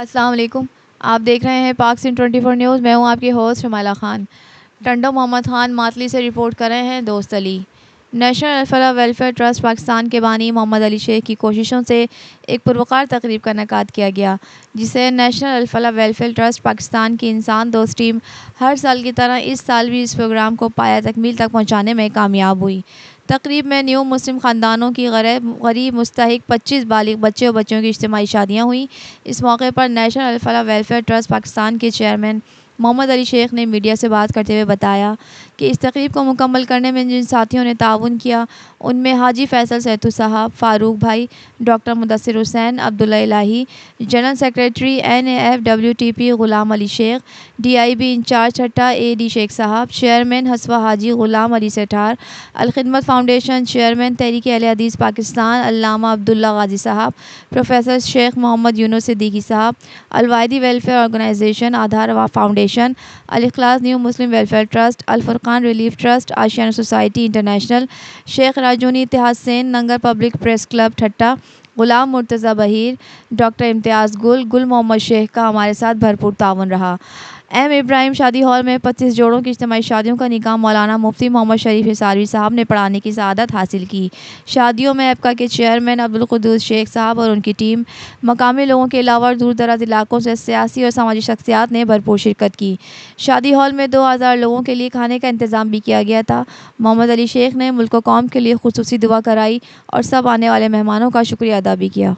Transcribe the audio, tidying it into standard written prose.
अस्सलाम वालेकुम। आप देख रहे हैं पाक सिंह 24 न्यूज़। मैं हूं आपकी होस्ट शमाला खान। टंडो मोहम्मद खान मातली से रिपोर्ट कर रहे हैं Dost Ali. National Al Falah welfare trust Pakistan के बानी मोहम्मद अली शेख की कोशिशों से एक पुरवकार तकरीब का इनेकाद किया गया, जिसे national Al Falah welfare trust Pakistan की इंसान दोस्त टीम हर साल की तरह इस साल भी इस प्रोग्राम को पाया तकमील तक पहुँचाने में कामयाब हुई। तकरीब में न्यू मुस्लिम ख़ानदानों की गरीब मुस्तहिक 25 बालिग बच्चे और बच्चियों की इज्तिमाई शादियाँ हुई। इस मौके पर national Al Falah welfare trust Pakistan के चेयरमैन मोहम्मद अली शेख ने मीडिया से बात करते हुए बताया कि इस तकरीब को मुकम्मल करने में जिन साथियों ने ताउन किया, उनमें हाजी फैसल सैतू साहब, फ़ारूक भाई, doctor Mudassir Hussain, Abdullah Ilahi, general secretary NAFWTP Ghulam Ali Sheikh, DIB incharge छठा AD Sheikh sahab, chairman Haswa Haji Ghulam Ali Sethar, Al Khidmat foundation chairman Tehreek Ahle Hadith Pakistan Allama Abdullah Ghazi sahab, professor Sheikh Mohammad Younus Siddiqui sahab, Al Wahidi welfare organisation Aadhaar foundation, Al Ikhlas new Muslim welfare trust, Al Furqan relief trust, Ashiana society international, Sheikh Rajuni Ittehad Sen, Nangar public press club Thatta, ग़ुलाम मुर्तज़ा बहीर, डॉक्टर इम्तियाज़ गुल मोहम्मद शेख का हमारे साथ भरपूर ताउन रहा। इब्राहिम शादी हॉल में 25 जोड़ों की इज्तिमाई शादियों का निकाह मौलाना मुफ्ती मोहम्मद शरीफ हिसारवी साहब ने पढ़ाने की सआदत हासिल की। शादियों में एप्का के चेयरमैन अब्दुल कुद्दूस शेख साहब और उनकी टीम, मकामी लोगों के अलावा दूर दराज इलाकों से सियासी और समाजी शख्सियात ने भरपूर शिरकत की। शादी हॉल में 2000 लोगों के लिए खाने का इंतज़ाम भी किया गया था। मोहम्मद अली शेख ने मुल्क व कौम के लिए खुसूसी दुआ कराई और सब आने वाले मेहमानों का शुक्रिया अदा भी किया।